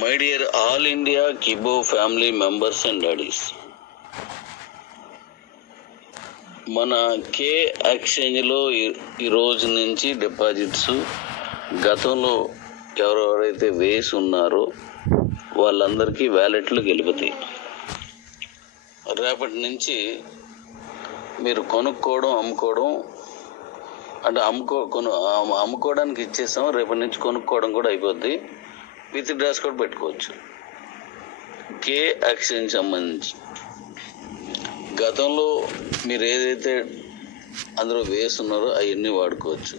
My dear all India Kibo family members and daddies, మన కే ఎక్స్చేంజ్లో ఈ రోజు నుంచి డిపాజిట్స్ గతంలో ఎవరెవరైతే వేసి ఉన్నారో వాళ్ళందరికీ వ్యాలెట్లోకి వెళ్ళిపోతాయి. రేపటి నుంచి మీరు కొనుక్కోవడం అమ్ముకోవడం అంటే అమ్ముకోవడానికి ఇచ్చేసాం, రేపటి నుంచి కొనుక్కోవడం కూడా అయిపోద్ది. విత్ డ్రాస్ కూడా పెట్టుకోవచ్చు. కే ఎక్స్చేంజ్ సంబంధించి గతంలో మీరు ఏదైతే అందులో వేస్తున్నారో అవన్నీ వాడుకోవచ్చు.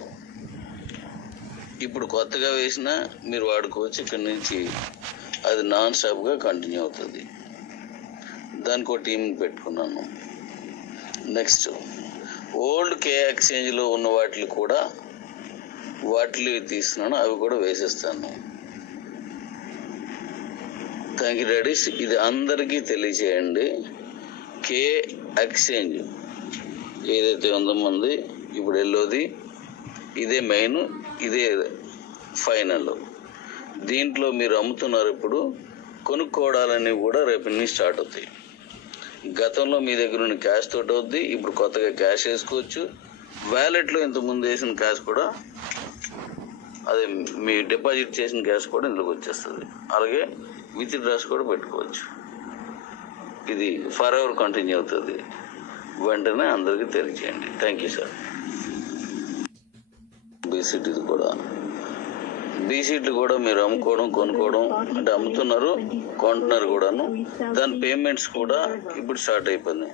ఇప్పుడు కొత్తగా వేసినా మీరు వాడుకోవచ్చు. ఇక్కడి నుంచి అది నాన్ స్టాప్గా కంటిన్యూ అవుతుంది. దానికి ఒక టీంని పెట్టుకున్నాను. నెక్స్ట్ ఓల్డ్ కే ఎక్స్చేంజ్లో ఉన్న వాటిని కూడా తీస్తున్నాను, అవి కూడా వేసేస్తాను. Thank you daddy's. ఇది అందరికీ తెలియచేయండి. కే ఎక్స్చేంజ్ ఏదైతే ఉందో మంది ఇప్పుడు వెళ్ళోది ఇదే మెయిన్, ఇదే ఫైనల్. దీంట్లో మీరు అమ్ముతున్నారు. ఇప్పుడు కొనుక్కోవడాలన్నీ కూడా రేపటి నుంచి స్టార్ట్ అవుతాయి. గతంలో మీ దగ్గర ఉన్న క్యాష్ తోటి అవుద్ది, ఇప్పుడు కొత్తగా క్యాష్ వేసుకోవచ్చు. వ్యాలెట్లో ఇంతకుముందు వేసిన క్యాష్ కూడా, అదే మీ డిపాజిట్ చేసిన క్యాష్ కూడా ఇందులోకి వచ్చేస్తుంది. అలాగే విత్ డ్రాస్ కూడా పెట్టుకోవచ్చు. ఇది ఫర్ ఎవర్ కంటిన్యూ అవుతుంది. వెంటనే అందరికీ తెలియచేయండి. Thank you sir. బీసీటీది కూడా, బీసీట్లు కూడా మీరు అమ్ముకోవడం కొనుక్కోవడం అంటే అమ్ముతున్నారు, కొంటున్నారు కూడాను. దాని పేమెంట్స్ కూడా ఇప్పుడు స్టార్ట్ అయిపోయినాయి.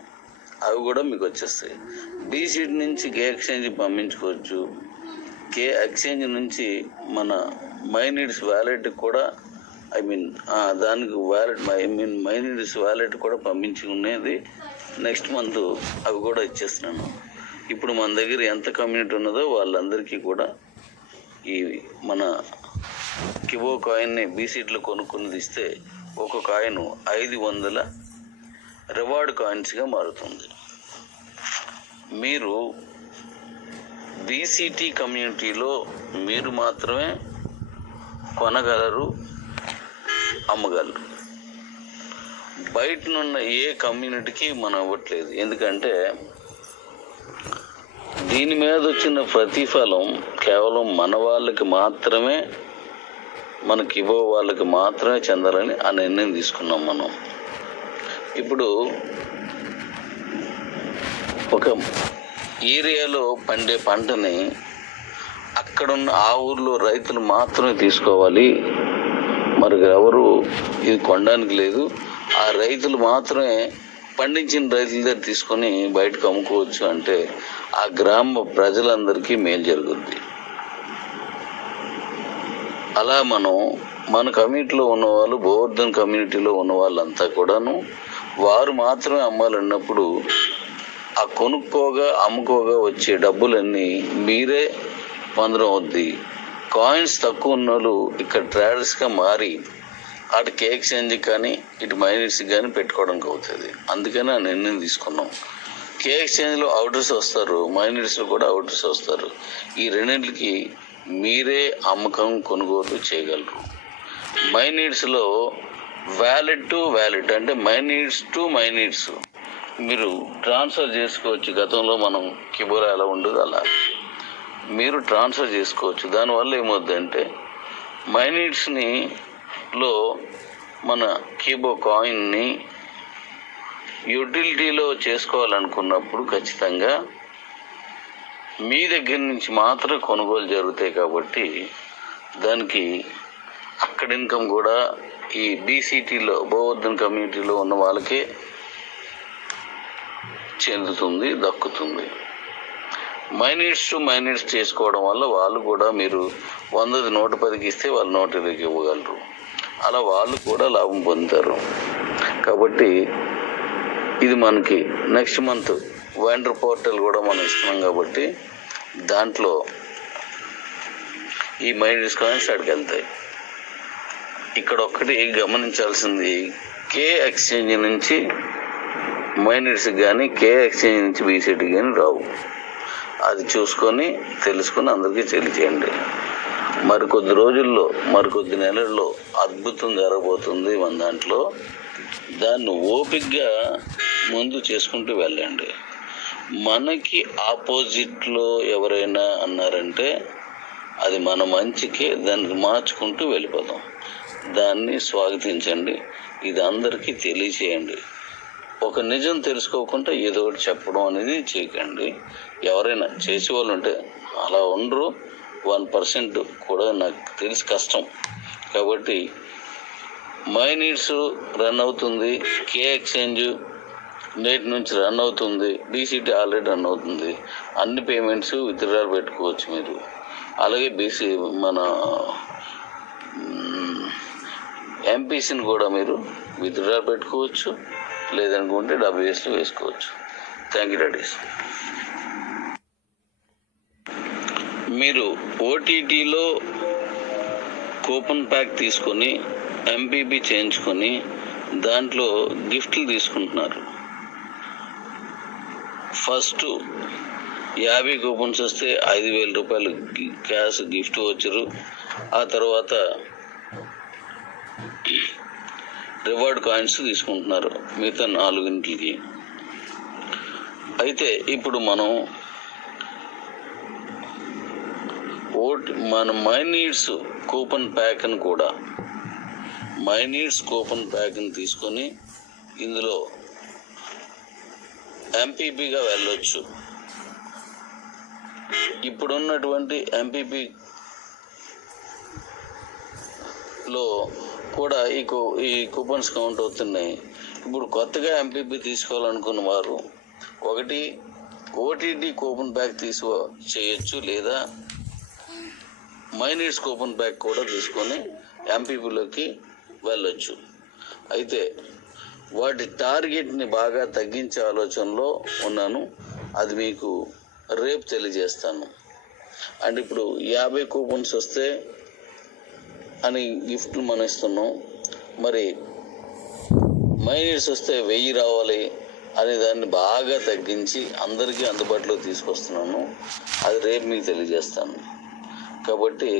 అవి కూడా మీకు వచ్చేస్తాయి. బీసీటీ నుంచి కే ఎక్స్చేంజ్ పంపించుకోవచ్చు. కే ఎక్స్చేంజ్ నుంచి మన మై నీడ్స్ వ్యాలెట్ కూడా దానికి వ్యాలెట్ మై నీడ్స్ వ్యాలెట్ కూడా పంపించుకునేది నెక్స్ట్ మంత్ అవి కూడా ఇచ్చేస్తున్నాను. ఇప్పుడు మన దగ్గర ఎంత కమ్యూనిటీ ఉన్నదో వాళ్ళందరికీ కూడా ఈ మన కిబో కాయిన్ని బీసీట్లో కొనుక్కున్నది ఇస్తే ఒక కాయిన్ 500 రివార్డ్ కాయిన్స్గా మారుతుంది. మీరు బీసీటీ కమ్యూనిటీలో మీరు మాత్రమే కొనగలరు, అమ్మగలరు. బయటనున్న ఏ కమ్యూనిటీకి మనం ఇవ్వట్లేదు. ఎందుకంటే దీని మీద వచ్చిన ప్రతిఫలం కేవలం మన వాళ్ళకి మాత్రమే, మనకి ఇవ్వ వాళ్ళకి మాత్రమే చెందాలని ఆ నిర్ణయం తీసుకున్నాం మనం. ఇప్పుడు ఒక ఏరియాలో పండే పంటని అక్కడున్న ఆ ఊర్లో రైతులు మాత్రమే తీసుకోవాలి, మరి ఎవరు ఇది కొనడానికి లేదు. ఆ రైతులు మాత్రమే పండించిన రైతుల దగ్గర తీసుకొని బయటకు అమ్ముకోవచ్చు అంటే ఆ గ్రామ ప్రజలందరికీ మేలు జరుగుద్ది. అలా మన కమ్యూనిటీలో ఉన్నవాళ్ళు, గోవర్ధన్ కమ్యూనిటీలో ఉన్న వాళ్ళంతా కూడాను వారు మాత్రమే అమ్మాలన్నప్పుడు ఆ కొనుక్కోగా అమ్ముకోగా వచ్చే డబ్బులన్నీ మీరే పొందడం అవుద్ది. కాయిన్స్ తక్కువ ఉన్న వాళ్ళు ఇక్కడ ట్రేడర్స్గా మారి అటు కే ఎక్స్చేంజ్ కానీ ఇటు మైనీడ్స్కి కానీ పెట్టుకోవడానికి అవుతుంది. అందుకని ఆ నిర్ణయం తీసుకున్నాం. కే ఎక్స్చేంజ్లో అవుటర్స్ వస్తారు, మైనీడ్స్లో కూడా అవుటర్స్ వస్తారు. ఈ రెండింటికి మీరే అమ్మకం కొనుగోలు చేయగలరు. మైనీడ్స్లో వ్యాలెట్ టు వ్యాలెట్ అంటే మైనీడ్స్ టు మైనీడ్స్ మీరు ట్రాన్స్ఫర్ చేసుకోవచ్చు. గతంలో మనం కిబోలో ఎలా ఉండదు అలా మీరు ట్రాన్స్ఫర్ చేసుకోవచ్చు. దానివల్ల ఏమవుద్దంటే మైనీడ్స్ని లో మన కిబో కాయిన్ని యూటిలిటీలో చేసుకోవాలనుకున్నప్పుడు ఖచ్చితంగా మీ దగ్గర నుంచి మాత్రం కొనుగోలు జరుగుతాయి. కాబట్టి దానికి అక్కడ ఇన్కమ్ కూడా ఈ బీసీటీలో గోవర్ధన్ కమ్యూనిటీలో ఉన్న వాళ్ళకే చెందుతుంది, దక్కుతుంది. మైనీడ్స్ టు మైనీడ్స్ చేసుకోవడం వల్ల వాళ్ళు కూడా మీరు 100ది 110కి ఇస్తే వాళ్ళు 120కి ఇవ్వగలరు. అలా వాళ్ళు కూడా లాభం పొందుతారు. కాబట్టి ఇది మనకి నెక్స్ట్ మంత్ వెండర్ పోర్టల్ కూడా మనం ఇస్తున్నాం. కాబట్టి దాంట్లో ఈ మైనీడ్స్ కాయిన్స్ అక్కడికి వెళ్తాయి. ఇక్కడ ఒక్కటి గమనించాల్సింది, కే ఎక్స్చేంజ్ నుంచి మైనీడ్స్కి కానీ కే ఎక్స్చేంజ్ నుంచి బీసీటీ కానీ రావు. అది చూసుకొని తెలుసుకొని అందరికీ తెలియజేయండి. మరికొద్ది రోజుల్లో, మరికొద్ది నెలల్లో అద్భుతం జరగబోతుంది మన దాంట్లో. దాన్ని ఓపికగా ముందు చేసుకుంటూ వెళ్ళండి. మనకి ఆపోజిట్లో ఎవరైనా అన్నారంటే అది మన మంచికే, దాన్ని మార్చుకుంటూ వెళ్ళిపోదాం. దాన్ని స్వాగతించండి. ఇది అందరికీ తెలియచేయండి. ఒక నిజం తెలుసుకోకుండా ఏదో ఒకటి చెప్పడం అనేది చేయకండి. ఎవరైనా చేసేవాళ్ళు ఉంటే అలా ఉండరు. 1% కూడా నాకు తెలిసి కష్టం. కాబట్టి మై నీడ్స్ రన్ అవుతుంది, కే ఎక్స్చేంజ్ నేటి నుంచి రన్ అవుతుంది, బీసీటీ ఆల్రెడీ రన్ అవుతుంది. అన్ని పేమెంట్స్ విత్డ్రా పెట్టుకోవచ్చు మీరు. అలాగే మన ఎంపీసీని కూడా మీరు విత్డ్రా పెట్టుకోవచ్చు, లేదనుకుంటే డబ్ల్యూఎస్లో వేసుకోవచ్చు. Thank you daddy's. మీరు ఓటీటీలో కూపన్ ప్యాక్ తీసుకొని ఎంపీపీ చేయించుకొని దాంట్లో గిఫ్ట్లు తీసుకుంటున్నారు. ఫస్ట్ 50 కూపన్స్ వస్తే 5,000 రూపాయలు క్యాష్ గిఫ్ట్ వచ్చారు. ఆ తర్వాత రివార్డ్ కాయిన్స్ తీసుకుంటున్నారు మిగతా 4 గంటలకి. అయితే ఇప్పుడు మనం మన మై నీడ్స్ కూపన్ ప్యాక్ని కూడా తీసుకొని ఇందులో ఎంపీపీగా వెళ్ళొచ్చు. ఇప్పుడున్నటువంటి ఎంపీపీలో కూడా ఈ కూపన్స్ కౌంట్ అవుతున్నాయి. ఇప్పుడు కొత్తగా ఎంపీపీ తీసుకోవాలనుకున్న వారు ఒకటి ఓటీటీ కూపన్ ప్యాక్ చేయొచ్చు, లేదా మై నీడ్స్ కూపన్ ప్యాక్ కూడా తీసుకొని ఎంపీపీలోకి వెళ్ళొచ్చు. అయితే వాటి టార్గెట్ని బాగా తగ్గించే ఆలోచనలో ఉన్నాను. అది మీకు రేపు తెలియజేస్తాను. అండ్ ఇప్పుడు 50 కూపన్స్ వస్తే అని గిఫ్ట్లు మనం ఇస్తున్నాం. మరి మై నీడ్స్ వస్తే 1000 రావాలి అనే దాన్ని బాగా తగ్గించి అందరికీ అందుబాటులో తీసుకొస్తున్నాను. అది రేపు మీకు తెలియజేస్తాను. కాబట్టి